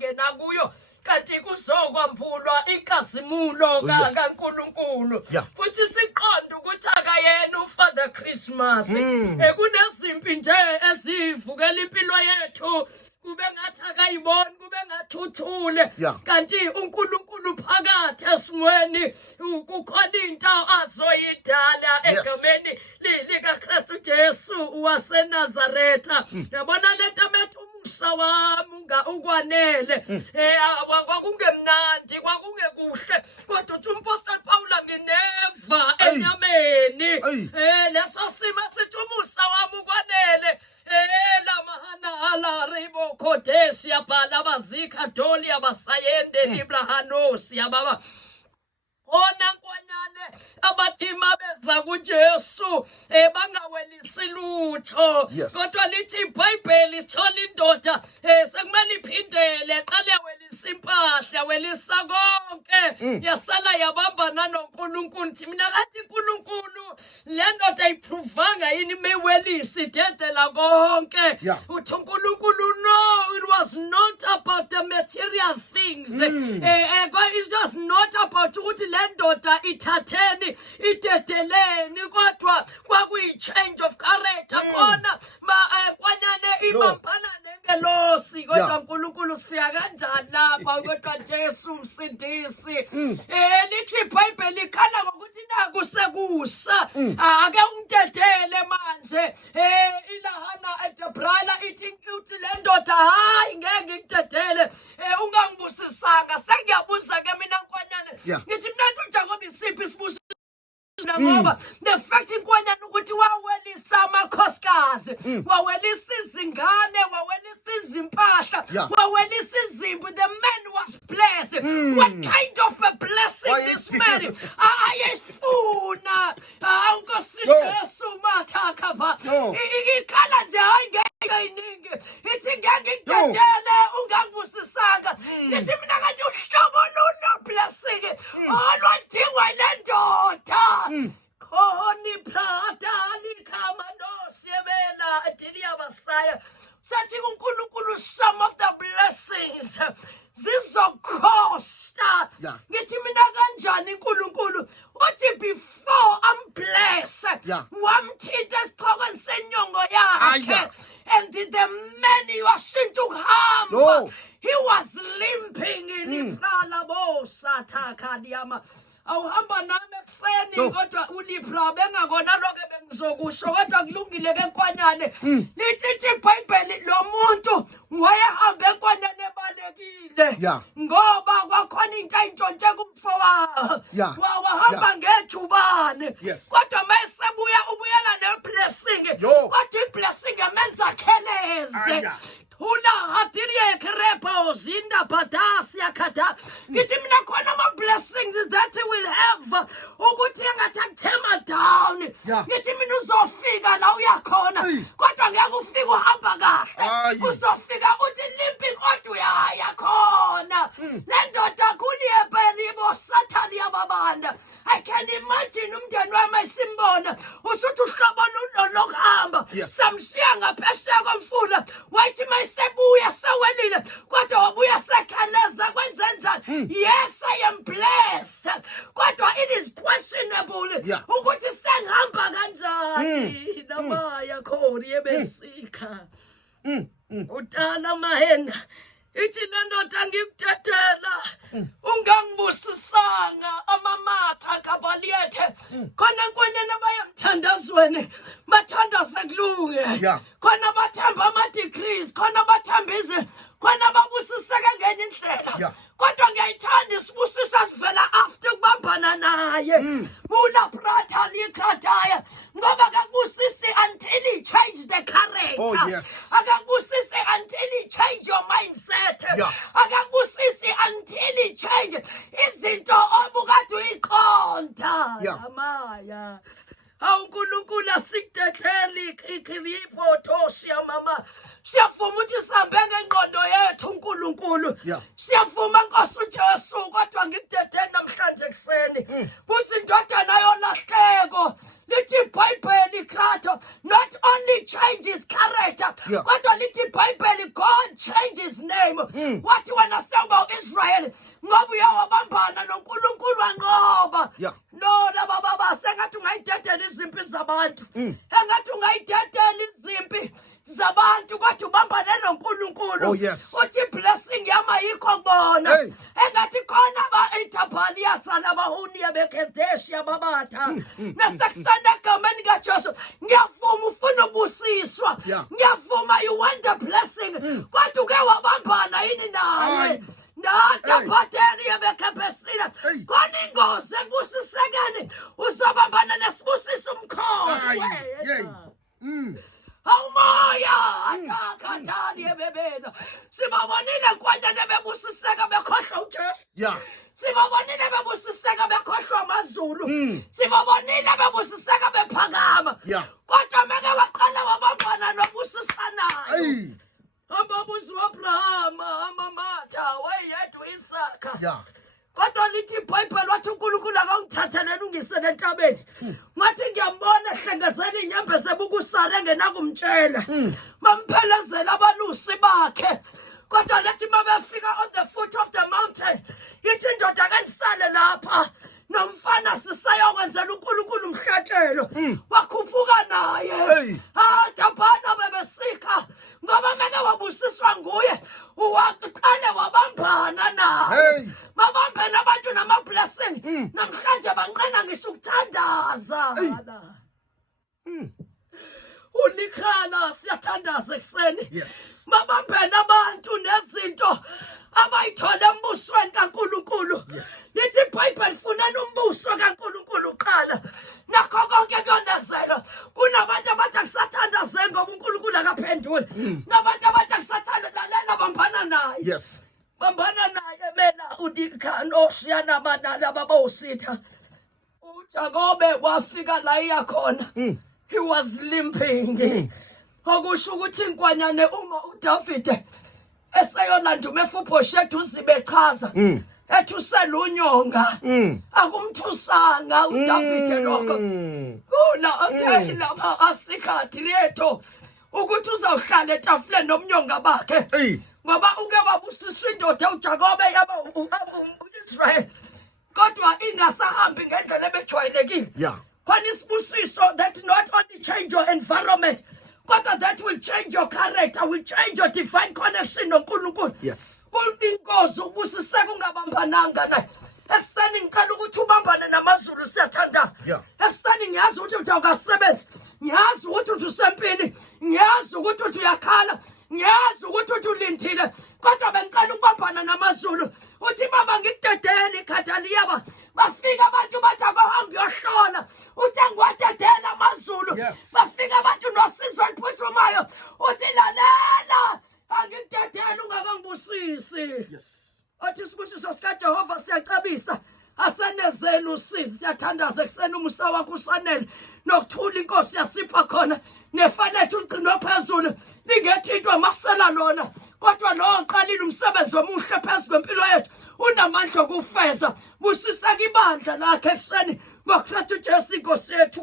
singena kuyo kanti kuzokwambulwa inkazimulo kaNkulunkulu futhi siqonde ukuthi akayena uFather Christmas kunezimpi nje ezivukela impilo yethu kube ngathi akayiboni kube ngathi uthule kanti uNkulunkulu phakathi esimweni kukhona into azoyidala egameni likaKristu Jesu waseNazaretha yabona lento methu umusa wami ukwanele kwakungemnandi kwakungekuhle kodwa uthi umpostoli Paul ngineva enyameni leso simo sithi umusa wami ukwanele la mahana ala ribo kodesi yabhala abazikha doli abasayende liblahanosi yababa ona kwanyane abathima beza kuJesu bangawelisi lutho kodwa lithi iBhayibheli sithola indoda sekumele iphindele qale yawelisa impahla welisa konke yasala yabambana noNkulunkulu thi mina kathi uNkulunkulu le ndoda ayiprovanga yini mewelisi dedela konke uthi uNkulunkulu no it was not about the material things it was not about ukuthi ndoda ithatheni idedeleni kodwa kwakuyi-change of character khona kwanyane ibambana nengelosi kodwa uNkulunkulu sifika kanjani lapha kodwa Jesu umsindisi lithi iBhayibheli ikhala ngokuthi naku sekusa ake ungidedele manje ilahana edebrala ithi uthi le ndoda hayi ngeke ngikudedele ungangibusisanga sengiyabuza ke mina nkwanyane ngithi mina Jacob isiphi isibusiso ngoba the fact inkwanyana ukuthi wawelisa amakhosikazi wawelisa izingane wawelisa izimpahla wawelisa izimpi the man was blessed what kind of a blessing this man ayefuna unkosi Jesu mathakava ikhala nje hayiningi ithi ngangikudedele ungangibusisanga ithi mina kanti uhlobo luno blessing olwadingwa le ndoda khoni prata likhama nosebela adilia basaya sathi uNkulunkulu some of the blessings zizokhosta ngithi mina kanjani uNkulunkulu uthi before I'm blessed wamthinta esiqhokweni senyongo yakhe and the man washintsha ukuhamba he was limping in iprala bosatha khadiyama awuhamba nami ekuseni kodwa ulipra bengakona lokho bengizokusho kodwa kulungile ke nkwanyane lithi iBhayibheli lo muntu wayehambe enkwanyane ebalekile ngoba kwakhona into ayintshontshe kumfowabo wahamba ngejubane kodwa mayesebuya ubuyela neblessing kodwa iblessing emenza kheleze Hula hatilie krepo zinda patasia kata. Ngithi mina khona ama blessings that he will have. Ukuthi engathathema down. Ngithi mina uzofika la uyakhona. Kodwa ngeke ufike uhamba kahle. Uzofika uthi limpi kodwa uyaya khona. Le ndoda kuliye beribo sathani yababanda. I can imagine umndeni wami esimbona. Usuthi uhlobo lokuhamba. Samshiya ngaphesheya komfula. Wathi sebuya sewelile kodwa wabuya sekhaleza kwenzenjani yes I am blessed kodwa it is questionable ukuthi sengihamba kanjani namaya khori ebesikha utala mahenda ithi le ndoda ngikudedela ungangibusisanga amamatha kabaliyethe khona nkonyana bayemthandazweni bathandaza kulunge khona bathamba ama-degrees khona bathamba khona babusiseke ngenye indlela kodwa ngiyayithanda isibusisa sivela after ukubambana naye mula prata likradaya ngoba akakubusisi until he change the character akakubusisi until he change your mindset akakubusisi until he change izinto obukade uyiqonda amaya uNkulunkulu asikudedeli ikhilipo tosia mama siyavuma ukuthi sihambe ngengqondo yethu uNkulunkulu siyavuma Nkosi uJesu kodwa ngikudedele namhlanje ekseni kusindodana yolahleko lithi iBhayibheli Krato not only changes character, kodwa lithi iBhayibheli God changes name. Wathi wena sewuba uIsrael ngoba uyawabambana noNkulunkulu wanqoba. Lord baba sengathi ungayidedela izimpi zabantu. Engathi ungayidedela izimpi zabantu kwathi ubambane noNkulunkulu. Uthi blessing yami ayikho kubona. Engathi khona ba-Ethapaliya salabahuniya beKedeshi ababatha. Nasekusanda egameni kaJesu ngiyavuma ufuna ubusiswa. Ngiyavuma you want the blessing. Kwathi uke wabambana yini nawe. Nataphateli yebekepesina. Khona ingozi ebusisekeni uzobambana nesibusiso umkhosi. Awumoya atakhathani ebebeza sibabonile kwandane bebusiseka bekhohlwa uJesu. Sibabonile bebusiseka bekhohlwa amazulu. Sibabonile bebusiseka bephakama. Kodwa meke waqala wabambana nobusisanayo. Ambabuzi uAbraham, amamatha, wayedwa uIsaka. Kodwa lithi iBhayibheli wathi uNkulunkulu akangithathelele ungisele entabeni. Ngathi ngiyambona ehlengezela inyembezi ebukusala engenakumtshela. Bamphelezela abalusi bakhe. Kodwa lethi mabefika on the foot of the mountain, yithi indoda kanisale lapha nomfana sisayokwenzela uNkulunkulu umhlatshelo. Wakhuphuka naye. Dabhana bebesika ngoba meke wabusiswa nguye. Uwaqale wabambana naye. Babambe nabantu nama-blessing. Namhlanje banqena ngisho ukuthandaza. Ulikhala siyathandaza ekuseni. Babambe nabantu nezinto abayithole embusweni kaNkulunkulu. Lithi iBhayibheli funana umbuso kaNkulunkulu uqala. Nakho konke kuyondezela. Kunabantu abathi akusathandaze ngoba uNkulunkulu akaphenduli. Nabantu abathi akusathanda lalela bambana naye. Bambana naye mena udikhanoshiyana banana babositha. uJakobe wafika la iyakhona. He was limping. Okusho ukuthi inkwanyane uma uDavide eseyolanda uMefibhoshethi uzibechaza ethi uselunyonga akumthusanga uDavide lokho. Ula othe lapha asikhathi letho ukuthi uzawuhlala etafuleni nomnyonga bakhe. Ngoba uke wabusiswa indoda uJakobe yaba uIsrael. Kodwa ingasahambi ngendlela ebejwayelekile. Khona isibusiso that not only change your environment, but that will change your character, will change your divine connection noNkulunkulu. Inkosi ubusiseka ungabambananga naye. Ekuseni ngicela ukuthi ubambane namazulu siyathandaza. Ekuseni ngiyazi ukuthi utawukasebenza. Ngiyazi ukuthi usempini. Ngiyazi ukuthi uyakhala. Ngiyazi ukuthi ulindile. Kodwa bengicela ukubambana namazulu. Uthi baba ngikudedele iKhathaliyaba. Bafika abantu bathi akuhambe uyohlola. Uthi ngiwadedele amazulu. Bafika abantu nosizo oluphuthumayo. Uthi lalela angikudedele ungakangibusisi. Athi isibusiso sikaJehova siyacebisa asenezela usizi siyathandaza ekuseni umusa wakho usanele nokuthula inkosi yasipha khona nefanele ugcino phezulu lingethintwa masela lona kodwa lo oqalile umsebenzi omuhle phezulu kwempilo yethu unamandla okufeza busiseka ibandla lakhe ekuseni ngoKristu Jesu inkosi yethu.